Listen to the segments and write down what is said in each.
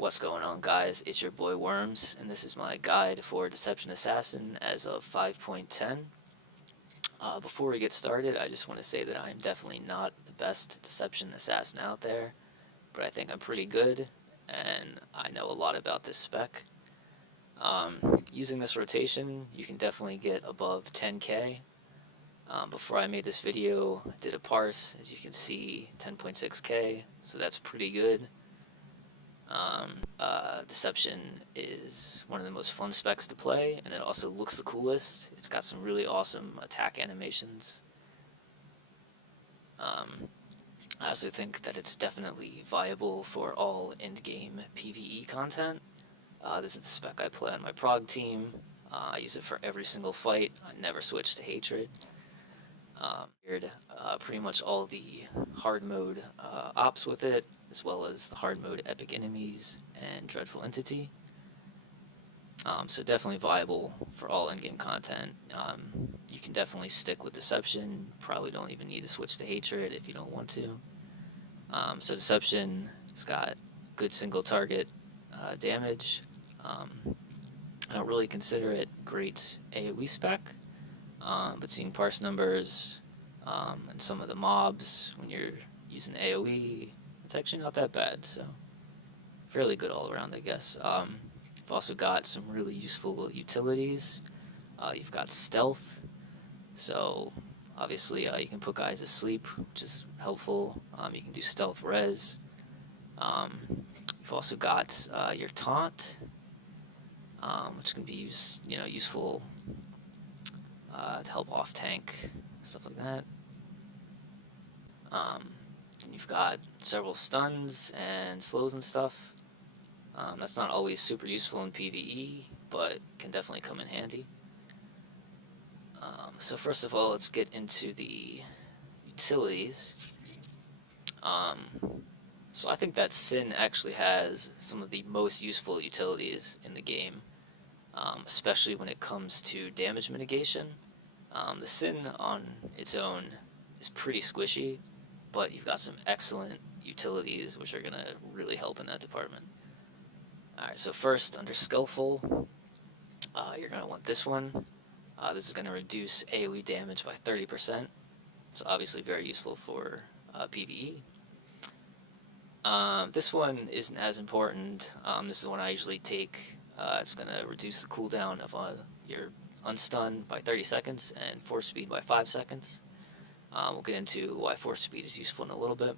What's going on, guys? It's your boy Worms, and this is my guide for Deception Assassin as of 5.10. Before we get started, I just want to say that I am definitely not the best Deception Assassin out there, but I think I'm pretty good, and I know a lot about this spec. Using this rotation, you can definitely get above 10k. Before I made this video, I did a parse, as you can see, 10.6k, so that's pretty good. Deception is one of the most fun specs to play, and it also looks the coolest. It's got some really awesome attack animations. I also think that it's definitely viable for all end-game PvE content. This is the spec I play on my prog team. I use it for every single fight. I never switch to hatred. Pretty much all the hard mode ops with it, as well as the hard mode epic enemies and dreadful entity. So definitely viable for all in-game content. You can definitely stick with Deception. Probably don't even need to switch to hatred if you don't want to. So Deception, it's got good single target damage. I don't really consider it great AoE spec, but seeing parse numbers and some of the mobs when you're using AoE, it's actually not that bad, so fairly good all around, I guess. You've also got some really useful utilities. You've got stealth, so obviously you can put guys asleep, which is helpful. You can do stealth res. You've also got your taunt, which can be useful to help off tank, stuff like that. And you've got several stuns and slows and stuff. That's not always super useful in PvE, but can definitely come in handy. So first of all, let's get into the utilities. So I think that Sin actually has some of the most useful utilities in the game, especially when it comes to damage mitigation. The Sin on its own is pretty squishy, but you've got some excellent utilities which are going to really help in that department. Alright, so first, under Skillful, you're going to want this one. This is going to reduce AoE damage by 30%, so obviously very useful for PvE. This one isn't as important. This is the one I usually take. It's going to reduce the cooldown of your unstun by 30 seconds and force speed by 5 seconds. We'll get into why force speed is useful in a little bit.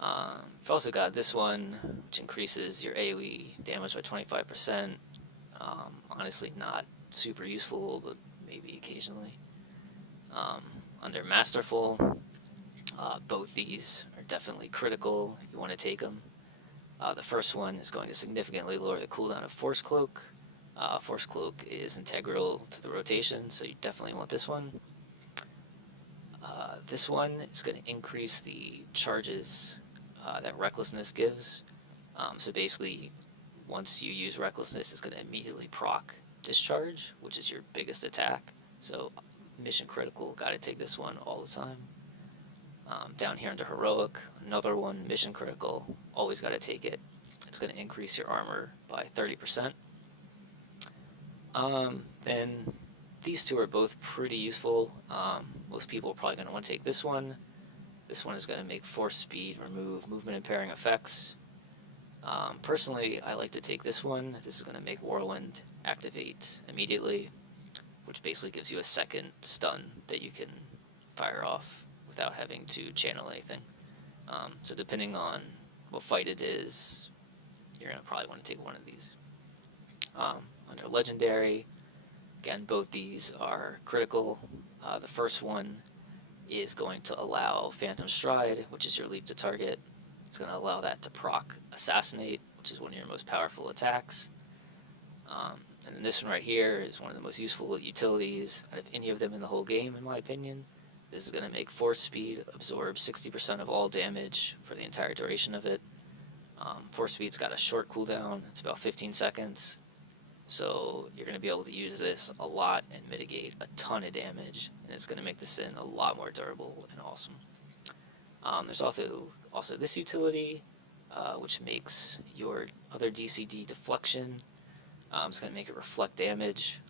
You've also got this one, which increases your AoE damage by 25%. Honestly, not super useful, but maybe occasionally. Under Masterful, both these are definitely critical if you want to take them. The first one is going to significantly lower the cooldown of Force Cloak. Force Cloak is integral to the rotation, so you definitely want this one. This one is going to increase the charges that Recklessness gives. So basically, once you use Recklessness, it's going to immediately proc Discharge, which is your biggest attack. So mission critical, got to take this one all the time. Down here under Heroic, another one, mission critical, always got to take it. It's going to increase your armor by 30%. Then these two are both pretty useful. Most people are probably going to want to take this one. This one is going to make force speed remove movement impairing effects. Personally, I like to take this one. This is going to make Whirlwind activate immediately, which basically gives you a second stun that you can fire off without having to channel anything. So depending on what fight it is, you're going to probably want to take one of these. Under Legendary, again, both these are critical. The first one is going to allow Phantom Stride, which is your leap to target. It's going to allow that to proc Assassinate, which is one of your most powerful attacks. And then this one right here is one of the most useful utilities out of any of them in the whole game, in my opinion. This is going to make Force Speed absorb 60% of all damage for the entire duration of it. Force Speed's got a short cooldown, it's about 15 seconds. So you're going to be able to use this a lot and mitigate a ton of damage, and it's going to make the Sin a lot more durable and awesome. There's also this utility, which makes your other DCD deflection. It's going to make it reflect damage,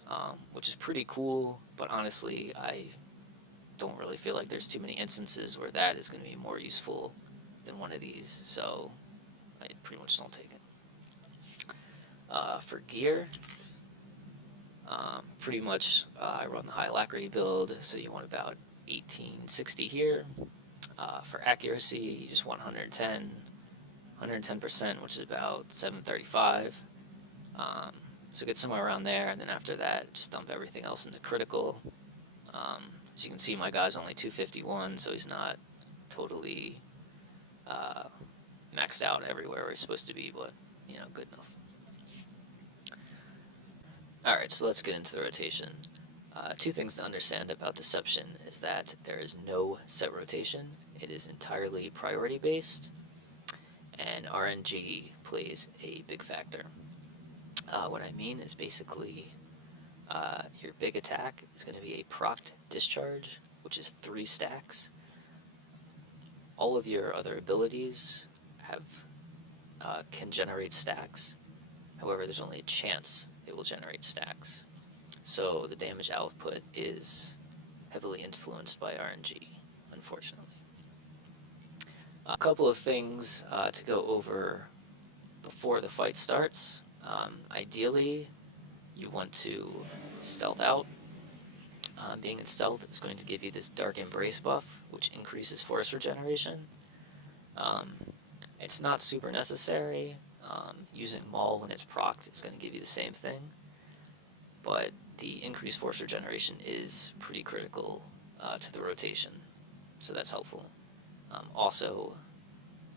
which is pretty cool, but honestly, I don't really feel like there's too many instances where that is going to be more useful than one of these, so I pretty much don't take it. For gear, pretty much I run the high alacrity build, so you want about 1860 here. For accuracy, you just want 110%, which is about 735. So get somewhere around there, and then after that, just dump everything else into critical. As you can see, my guy's only 251, so he's not totally maxed out everywhere where he's supposed to be, but, you know, good enough. Alright, so let's get into the rotation. Two things to understand about Deception is that there is no set rotation. It is entirely priority based, and RNG plays a big factor. What I mean is basically your big attack is going to be a procced discharge, which is 3 stacks. All of your other abilities can generate stacks. However, there's only a chance it will generate stacks. So the damage output is heavily influenced by RNG, unfortunately. A couple of things to go over before the fight starts. Ideally, you want to stealth out. Being in stealth is going to give you this Dark Embrace buff, which increases force regeneration. It's not super necessary. Using Maul when it's procced is going to give you the same thing, but the increased force regeneration is pretty critical to the rotation, so that's helpful. Also,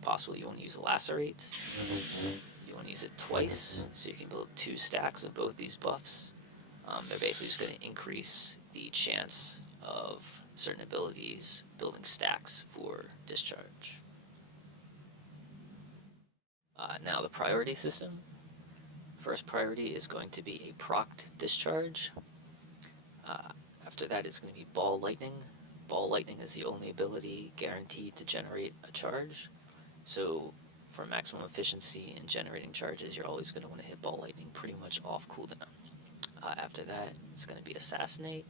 possibly you want to use Lacerate. You want to use it twice, so you can build 2 stacks of both these buffs. They're basically just going to increase the chance of certain abilities building stacks for discharge. Now the priority system. First priority is going to be a procced discharge. After that it's going to be Ball Lightning. Ball Lightning is the only ability guaranteed to generate a charge. So for maximum efficiency in generating charges, you're always going to want to hit Ball Lightning pretty much off cooldown. After that, it's going to be Assassinate.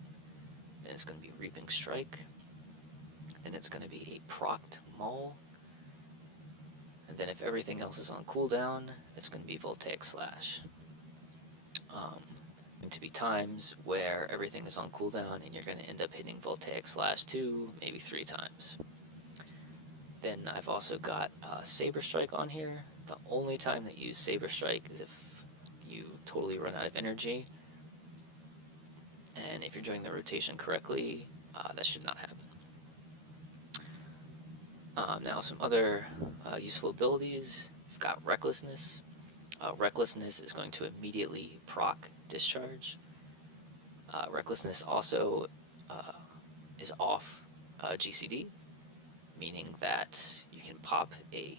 Then it's going to be Reaping Strike. Then it's going to be a procced Maul. And then if everything else is on cooldown, it's going to be Voltaic Slash. Going to be times where everything is on cooldown and you're going to end up hitting Voltaic Slash 2, maybe 3 times. Then I've also got Saber Strike on here. The only time that you use Saber Strike is if you totally run out of energy. And if you're doing the rotation correctly, that should not happen. Now some other useful abilities. You've got Recklessness. Recklessness is going to immediately proc discharge. Recklessness also is off GCD, meaning that you can pop a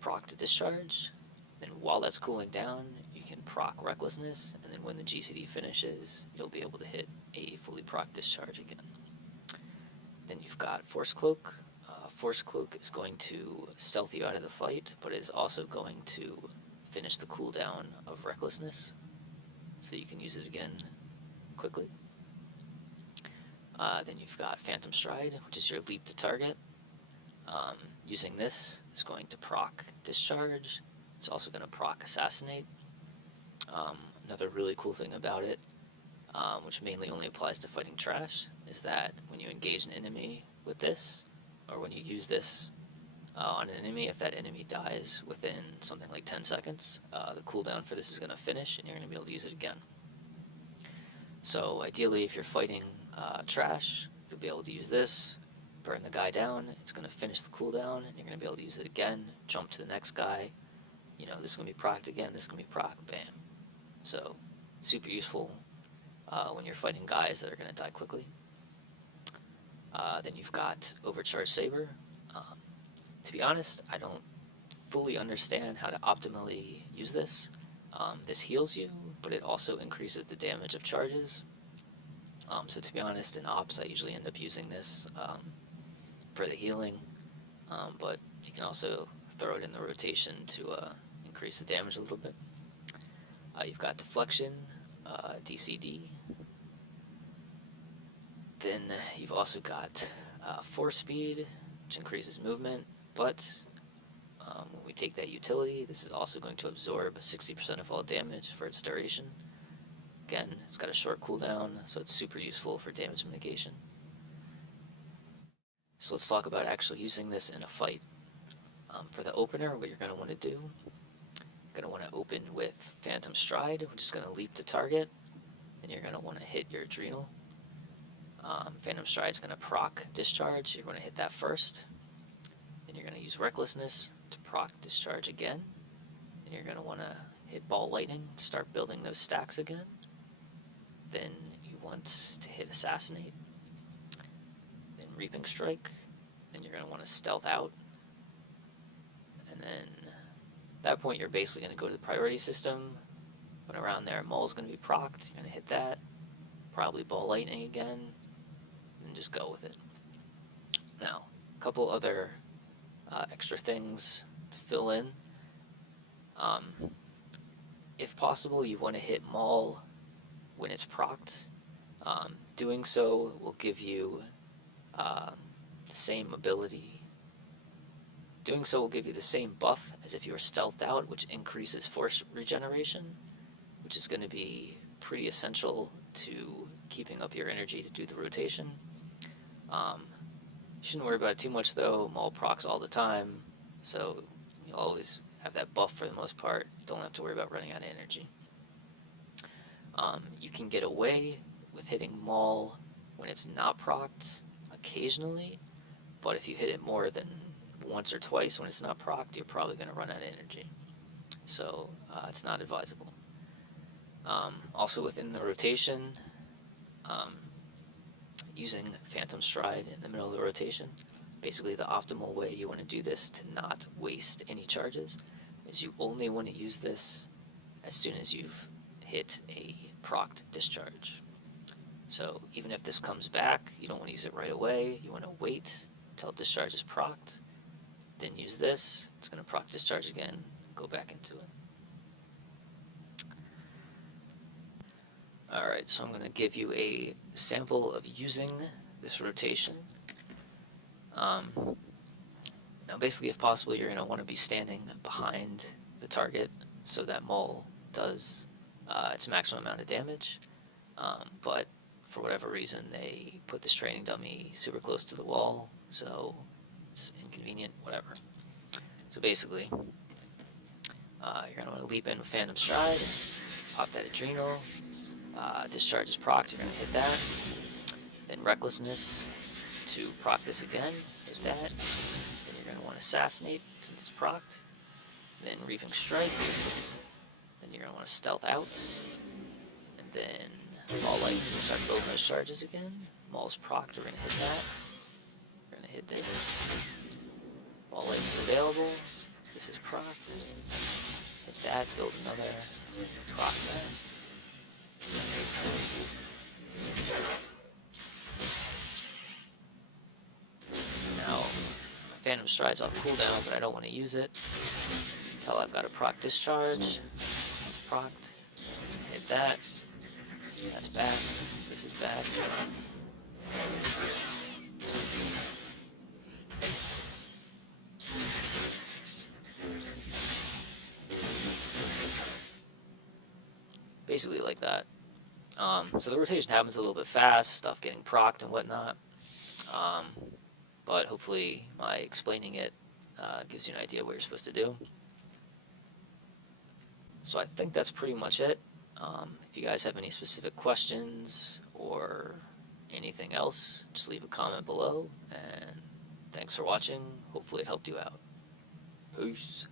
proc to discharge, then while that's cooling down, you can proc Recklessness, and then when the GCD finishes, you'll be able to hit a fully proc discharge again. Then you've got Force Cloak. Force Cloak is going to stealth you out of the fight, but it is also going to finish the cooldown of Recklessness, so you can use it again quickly. Then you've got Phantom Stride, which is your leap to target. Using this is going to proc Discharge. It's also going to proc Assassinate. Another really cool thing about it, which mainly only applies to fighting trash, is that when you engage an enemy with this, or when you use this on an enemy, if that enemy dies within something like 10 seconds, the cooldown for this is going to finish and you're going to be able to use it again. So ideally, if you're fighting trash, you'll be able to use this, burn the guy down, it's going to finish the cooldown, and you're going to be able to use it again, jump to the next guy. You know, this is going to be procced again, this is going to be proc, bam. So, super useful when you're fighting guys that are going to die quickly. Then you've got Overcharged Saber. To be honest, I don't fully understand how to optimally use this. This heals you, but it also increases the damage of charges. So to be honest, in ops, I usually end up using this for the healing, but you can also throw it in the rotation to increase the damage a little bit. You've got deflection, DCD. Then you've also got force speed, which increases movement, but when we take that utility, this is also going to absorb 60% of all damage for its duration. Again, it's got a short cooldown, so it's super useful for damage mitigation. So let's talk about actually using this in a fight. For the opener, what you're going to want to do, you're going to want to open with Phantom Stride, which is going to leap to target. Then you're going to want to hit your Adrenal. Phantom Stride is going to proc Discharge. You're going to hit that first. Then you're going to use Recklessness to proc Discharge again. Then you're going to want to hit Ball Lightning to start building those stacks again. Then you want to hit Assassinate. Then Reaping Strike. Then you're going to want to Stealth out. And then at that point, you're basically going to go to the priority system. When around there, Maul's going to be procced. You're going to hit that. Probably Ball Lightning again. And just go with it. Now, a couple other extra things to fill in. If possible, you want to hit Maul when it's procced. Doing so will give you the same ability. Doing so will give you the same buff as if you were stealthed out, which increases force regeneration, which is going to be pretty essential to keeping up your energy to do the rotation. You shouldn't worry about it too much though. Maul procs all the time, so you'll always have that buff for the most part. You don't have to worry about running out of energy. You can get away with hitting Maul when it's not procced occasionally, but if you hit it more than once or twice when it's not procced, you're probably going to run out of energy. So it's not advisable. Also within the rotation, using Phantom Stride in the middle of the rotation, basically the optimal way you want to do this to not waste any charges is you only want to use this as soon as you've hit a procced discharge. So even if this comes back, you don't want to use it right away. You want to wait until discharge is procced, then use this. It's going to proc discharge again, go back into it. Alright, so I'm going to give you a sample of using this rotation. Now basically, if possible, you're going to want to be standing behind the target so that Maul does its maximum amount of damage. But for whatever reason, they put this training dummy super close to the wall, so it's inconvenient, whatever. So basically, you're going to want to leap in with Phantom Stride, pop that Adrenal. Discharge is procced, you're going to hit that. Then Recklessness to proc this again, hit that. Then you're going to want to Assassinate since it's procced. Then Reaping Strike. Then you're going to want to Stealth out. And then Ball Lightning to start building those charges again. Maul's procced, we're going to hit that. We're going to hit this. Ball Lightning's available. This is procced. Hit that, build another. Proc that. Now, Phantom Stride's off cooldown, but I don't want to use it until I've got a proc discharge. It's procced. Hit that. That's back. This is back. Basically like that. So the rotation happens a little bit fast, stuff getting procced and whatnot. But hopefully my explaining it gives you an idea what you're supposed to do. So I think that's pretty much it. If you guys have any specific questions or anything else, just leave a comment below. And thanks for watching. Hopefully it helped you out. Peace.